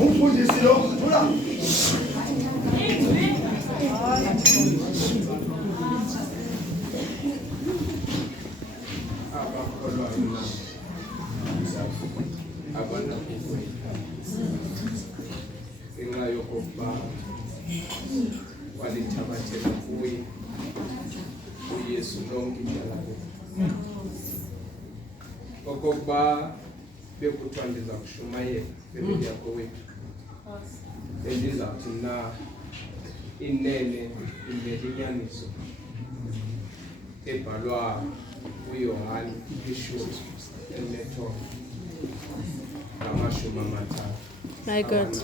umfundisi lo thula abana kuwe ngenxa yokuba walithabathela kuye uYesu lonke ijala okokuba bekuthiwa ndiza kushumayela family yakho wethu bendizawuthi na inene imelinyaniso ebhalwa uYohane ishumi elinethoba ngamashumi amathathu. My God.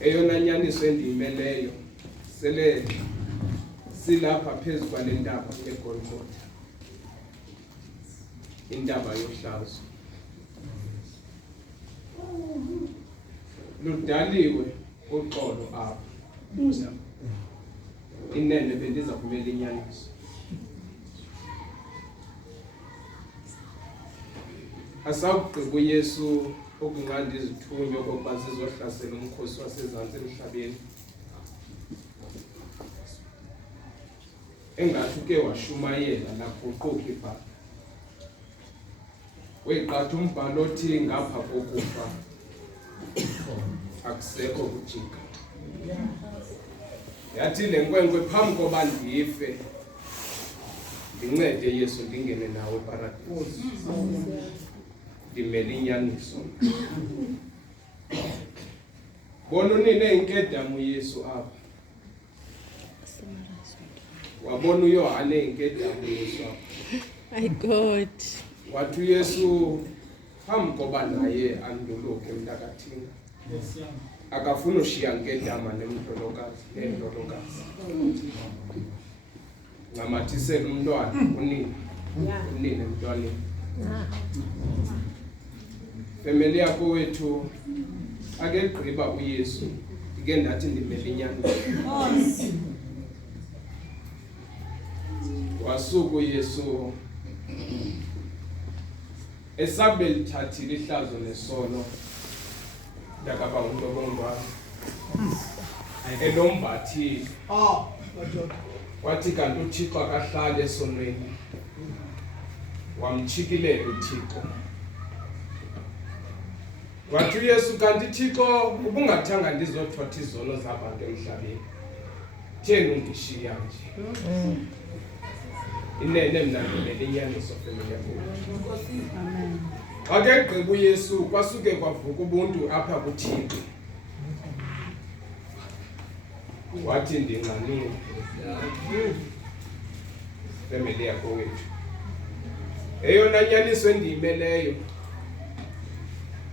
Eyona nyaniso endiyimeleyo sele silapha phezu kwale ntaba eGolgotha, intaba yohlazo. Ludaliwe uxolo apha, inene bendiza kumela inyaniso. Asawugqiba uYesu ukunqanda izithunywa okokuba zizohlasela umkhosi wasezantsi emhlabeni, engathi uke washumayela laguquka ibhalo. Weqatha umbhalo othi ngapha kokufa akusekho kujika. Yathi le nkwenkwe phambi koba ndife ndincede Yesu ndingene nawe eparadise, ndimele inyaniso. Bona unine inkedamu Yesu apha, wabona uYohane inkedamu Yesu apha. My God. Wathi uYesu phambi koba naye anduluke mntakathini akafuna ushiya nkedama nemndolokazi nendolokazi, ngamathisela umntwana unine mntwaneni. Family yakho wethu ake gqiba uYesu ndike ndathi ndimele inyaniso. Wasuka uYesu esabelithathile ihlazo nesono ndakaba umuntu obongwazi elombathile. Wathi kanti uThixo akahlala esonweni, wamtshikilela uThixo. Wathi uYesu kanti Thixo ubungathanga ndizothotha izono zabantu emhlabeni, theni undishiya nje? Inene mna ndimele inyaniso family yakho. Amen. Ake gqiba uYesu kwasuke kwavuka ubuntu apha kuThixo. Wathi ndinqanile family yakho wethu. Eyona nyaniso endiyimeleyo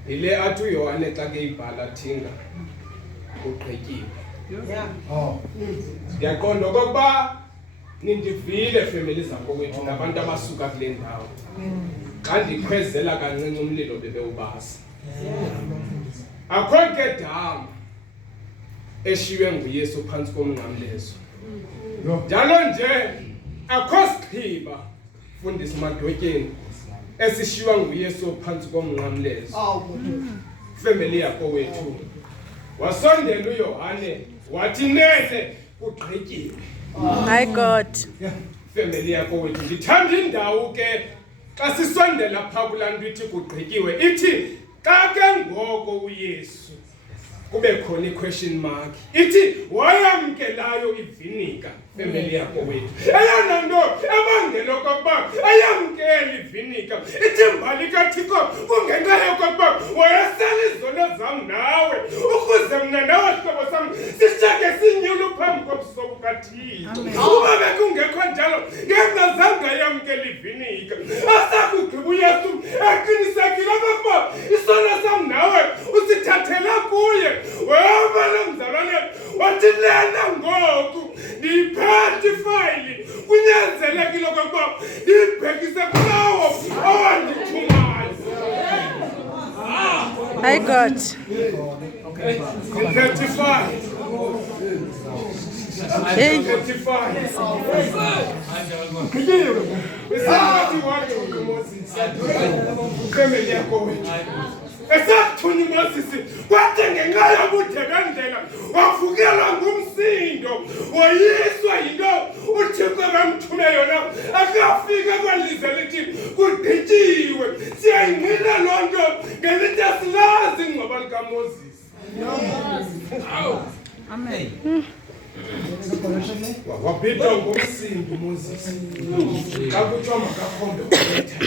ile athi uYohane xa ke ibhala thinga uqhetyiwe. Ndiyaqonda okokuba nindivile family zakho wethu nabantu abasuka kule ndawo. Xa ndikhwezela kancinci umlilo bebewubasa. Akho nkedama eshiywe nguYesu phantsi komnqamlezo. Njalo nje akho sichiba fundisa madotyeni esishiywa nguYesu phantsi komnqamlezo. Family yakho wethu wasondela uYohane wathi neze uqhetyiwe. My God. Family yakho wethu ndithanda indawo ke xa sisondela phaa kulaa nto ithi kuqhetyiwe ithi xa ke ngoko uYesu kube khona i-question mark ithi wayamkelayo ivinika. Family yakho wethu eyona nto ebangela okokuba ayamkela ivinika ithi mbali kaThixo kungenxa yokokuba wayesela izono zam nawe ukuze mna nawahlobo sam sishiyeke sinyulu phambi kobuso bukaThixo. Uba bekungekho njalo ngengazange ayamkela ivinika. Asakugqiba uYesu eqinisekile okokuba isono sam nawe usithathela kuye. Wena mzalwane wathi lena ngoku ndiphethe ifayili kunyanzelekile okokuba ndibhekise kulawo owandithumayo. My God. 35. Hey. 35. Family yakho wethu. wathunya uMoses kwathi ngenxa yobudebendlela wavukelwa ngumsindo woyiswa yinto uThixo bamthume yona akafika kwelizwe lithi Kuqityiwe siyayingqina loo nto ngelithi asilazi ingcwaba likaMoses. Amen. Wabhida ngomsindo uMoses xa kuthiwa makakhombe ukubetha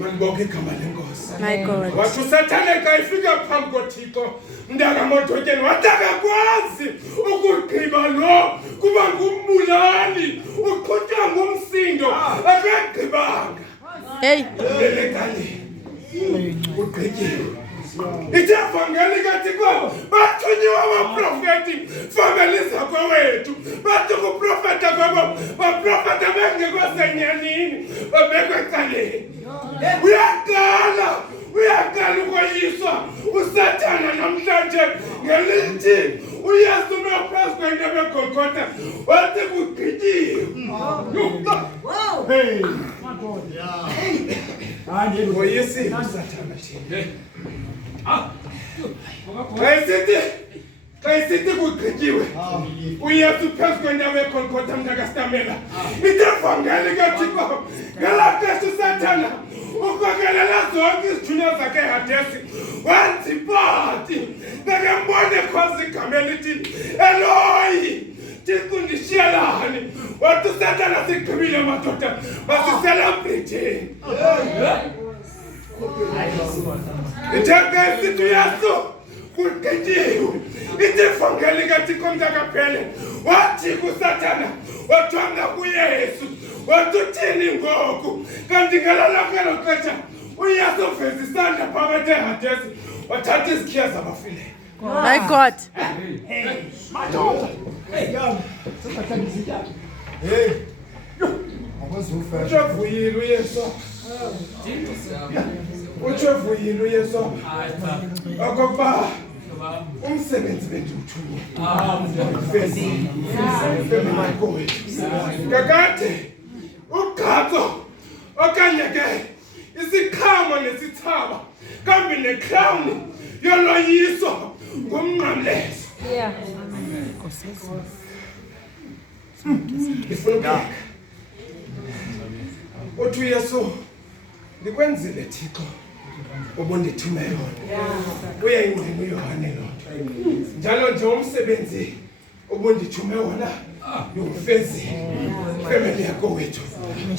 manibonke igama lenkosi. My God. Wathi uSathane xa ifika phambi koThixo mntakamodotyeni wathi akakwazi ukugqiba lo kuba ngumbulali uqhutywa ngumsindo akagqibanga. Hey. Lelekaleni Kuqityiwe ithevangeli kaThixo bathunyiwe abaprofeti family zakwethu bathi kuprofeta kwabo baprofeta bengekho senyanini babekwe ecaleni. Uyaqala ukoyiswa uSathane namhlanje ngelithi uYesu noPhrestu kwento beGolgotha wathi Kuqityiwe. Hey, ngoyisile uSathane thina. Xa isithi Kuqityiwe uYesu phezu kwento beGolgotha mntakastamela ithevangeli kaThixo ngelaa xesha uSathane ukokelela zonke izithunywa zakhe eHadesi wanzipati ngekembona ekhoza igama elithi Eloyi Thixo ndishiyelani. Wathi uSathane sigqibile madoda masiselebritheni. Ithe isithi uYesu Kuqityiwe ithevangeli kaThixo mntakaphele wathi kuSathane wathwanga kuYesu wathi uthini ngoku kanti ngelalakelo xesha uYesu uveza isandla phakathi eHadesi wathatha izikhiya zabafileyo. My God. Utshevuyile uYesu. Utshevuyile uYesu. Okokuba umsebenzi bendiwuthunye. Kakade ugqatso okanye ke isiqhamo nesithaba kambe necrown yoloyiso ngumnqamlezo. Yeah. Ifuna uthi uYesu ndikwenzile Thixo obundithume yona. Uyayingqina uYohane lo. Njalo nje umsebenzi obundithume wona yomfezi family yakho wethu.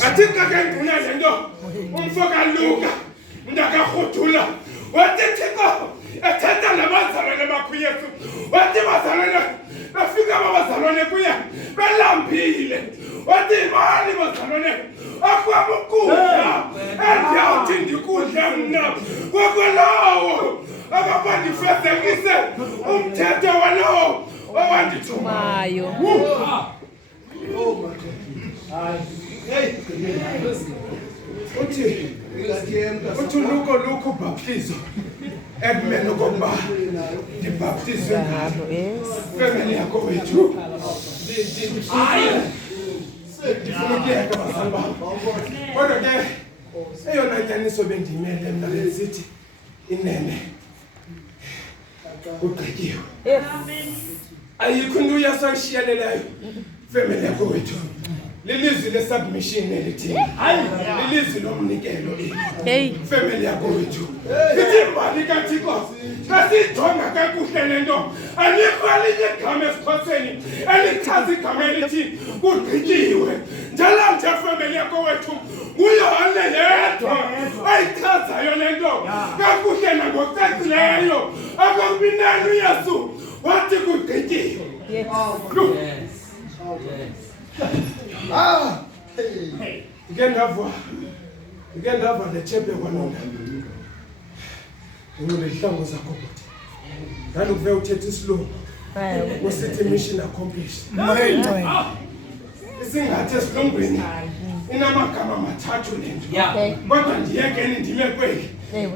Athi xa kengqina lento umfo kaLuka mntakarhudula wathi Thixo ethetha nabazalwane bakho uYesu wathi bazalwane bafika abazalwane kuye belambile wathi imali bazalwane akwaba ukudla endiyawuthi ndikudla mna kokwelawo akabandifezekise umthetho walowo owandithumayo. Uthi luko baptizo ekumele okokuba ndibhaptizwe ngalo family yakho wethu. Ndifuna ukuyeka bazali bam kodwa ke eyona nyaniso bendiyimele mna besithi inene Kuqityiwe. Ayikho into uYesu ayishiyelelayo family yakho wethu. Lilizwi lesubmission elithini. Lilizwi lomnikelo Hey. family yakho wethu. Ithi imali kaThixo xa siyijonga kakuhle le nto alikho elinye igama esiXhoseni elichaza igama elithi Kuqityiwe. Njalo nje family yakho wethu nguYohane yedwa ayichazayo le nto kakuhle nangokucacileyo akakubinani uYesu wathi Kuqityiwe. Ngeke ndava lechepe kwanona ngilihlango zakho kodwa ndandikuve uthetha isilungu usithi mission accomplished. Isingathi esilungwini inamagama amathathu le nto kodwa ndiyekeni ndime kweli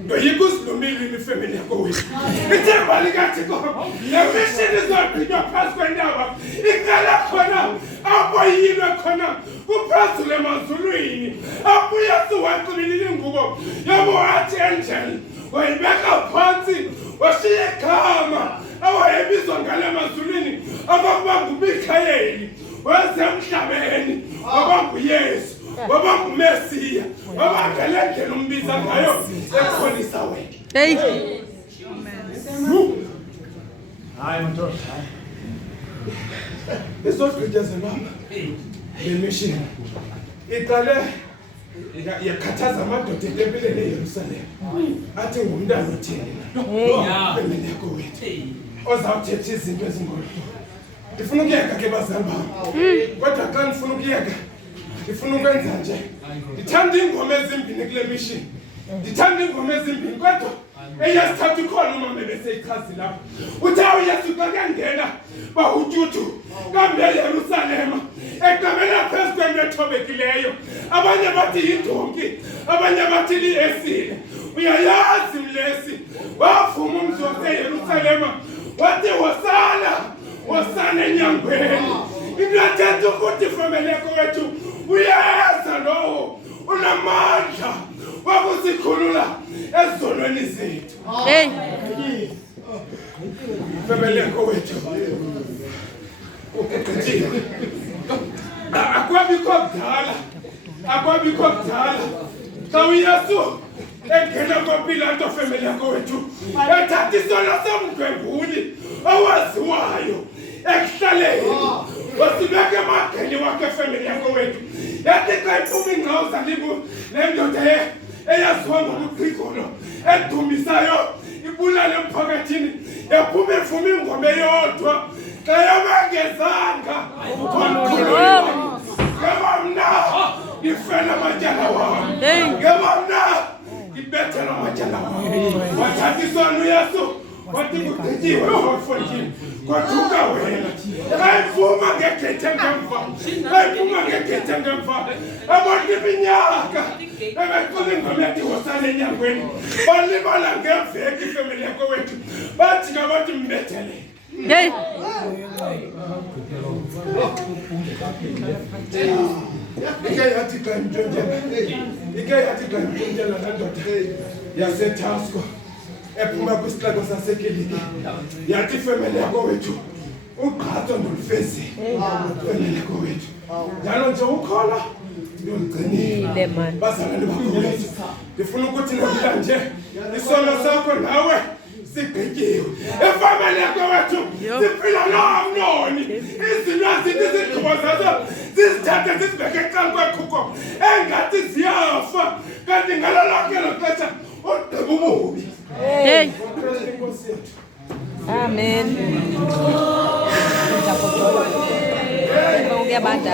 ndoyika usilumile imifemeli yakho wethu. Ithemba likaThixo le mission izogqitywa phezu kwentaba iqala khona apho yilwe khona kuphezulu emazulwini apho uYesu wanxibilile ingubo yobu-archangel wayibeka phaa uMikhayeli wesemhlabeni wabanguYesu wabangumesiya wabangelendlela umbiza ngayo ekholisa wena. Hey. Hayi mntoda. Izogqithaza mama. Le mission iqale yakhathaza amadoda etempileni eYerusalem. Athi ngumntana othini na? Femeli yakho wethu. Ozawuthetha izinto ezingolo. Ndifuna ukuyeka ke bazali bami. Kodwa xa ndifuna ukuyeka ndifuna ukwenza nje. Ndithanda ingoma ezimbini kule mission. Ndithanda ingoma ezimbini kodwa eyasithatha ikhona umama beseyichazi lapho. Uthe uYesu xa kangena bahutyuthu kambe eYerusalema eqabela phezu kwento ethobekileyo. Abanye bathi yindonki, abanye bathi liesile. Uyayazi mlesi wavuma umzi waseYerusalema wathi wasana enyangweni. Into ethetha ukuthi femeli yakho wethu uyeza lowo unamandla wakusikhulula ezonweni zethu. Hey. Femeli yakho wethu Kuqityiwe. Akwabikho kudala xa uYesu engena kwaPilato femeli yakho wethu ethatha isono somdlwenguli owaziwayo ekuhlaleni wasibeka emageni wakhe femeli yakho wethu. Yathi xa iphuma ingqawuza le ndoda eyaziwa ngobuqhigolo edumisayo ibulale emphakathini yaphuma ivuma ingoma eyodwa xa yabangezanga ngeba mna ngifela amatyala wami, ngeba mna ngibethela amatyala wami. Wathatha isono uYesu wathi Kuqityiwe wafondini kwaduka wena. Ayivuma ngegqithe ngemva abantu iminyaka ebecula ingoma yathi wasana enyangweni balibala ngeveki femeli yakho wethu bathi ngabantu mbethele. Hey. Ike yathi xa ntontela laa ndoda yaseTasco ephuma kwisixeko sasekiliki yathi femeli yakho wethu ugqatso ndolufezile. Femeli yakho wethu njalo nje ukhola ndiyolugcinile bazalwane bakho wethu. Ndifuna ukuthi namhlanje isono sakho nawe sigqityiwe. Ifemeli yakho wethu siphila nomnoni. Izinto azithi izigqibo zazo zizithathe zizibeke ecaleni kwekhuko engathi ziyafa kanti ngalo lonke lo xesha ugqiba ububi. Hey. Inkosi yethu. Amen. Uyabanda.